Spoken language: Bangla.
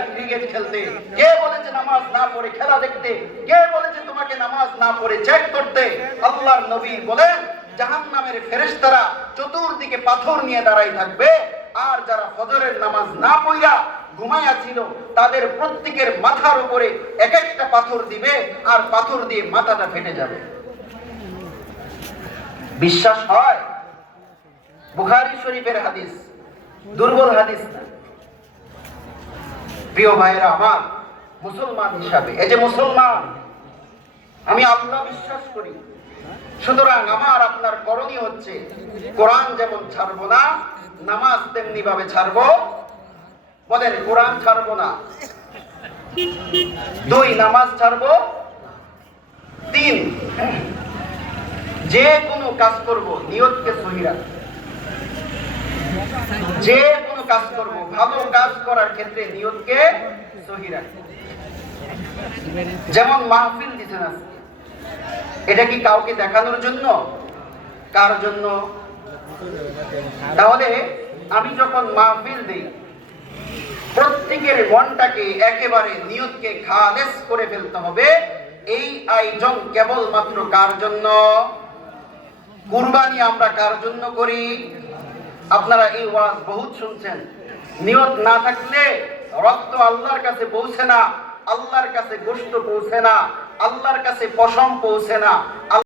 ক্রিকেট খেলতে। কে বলেছে নামাজ না পড়ে খেলা দেখতে? কে বলেছে তোমাকে নামাজ না পড়ে চেক করতে? আল্লাহর নবী বলেন, জাহান্নামের ফেরেশতারা চতুর্দিকে পাথর নিয়ে দাঁড়াই থাকবে। আর যারা ফজরের নামাজ না পড়া ঘুমায়া ছিল, তাদের প্রত্যেকের মাথার উপরে এক একটা পাথর দিবে, আর পাথর দিয়ে মাথাটা ফেটে যাবে। বিশ্বাস হয়? বুখারি শরীফের হাদিস, দুর্বল হাদিস না? প্রিয় ভাইয়েরা, আমার মুসলমান হিসাবে, এই যে মুসলমান, আমি আল্লাহ বিশ্বাস করি। সুতরাং আমার আপনার করণীয় হচ্ছে, কোরআন যেমন ছাড়বো না, নামাজ তেমনি ভাবে ছাড়বো। বলেন, কোরআন ছাড়বো না। দুই, নামাজ ছাড়বো। তিন, যে কোনো কাজ করব, নিয়তকে সহি রাখব। যে কোনো কাজ করব, ভালো কাজ করার ক্ষেত্রে নিয়তকে সহি যেমন মাহফিল দিচ্ছেন আজকে এটা কি কাউকে দেখানোর জন্য? কার জন্য? তাহলে আমি যখন মাহফিল দিই, প্রত্যেকের মনটাকে একেবারে নিয়তকে খালেস করে ফেলতে হবে। এই আয়োজন কেবলমাত্র কার জন্য? কুরবানি আমরা কার জন্য করি? আপনারা এই ওয়াজ বহুত শুনছেন। নিয়ত না থাকলে রক্ত আল্লাহর কাছে পৌঁছে না, আল্লাহর কাছে গোস্ত পৌঁছে না, আল্লাহর কাছে পশম পৌঁছে না।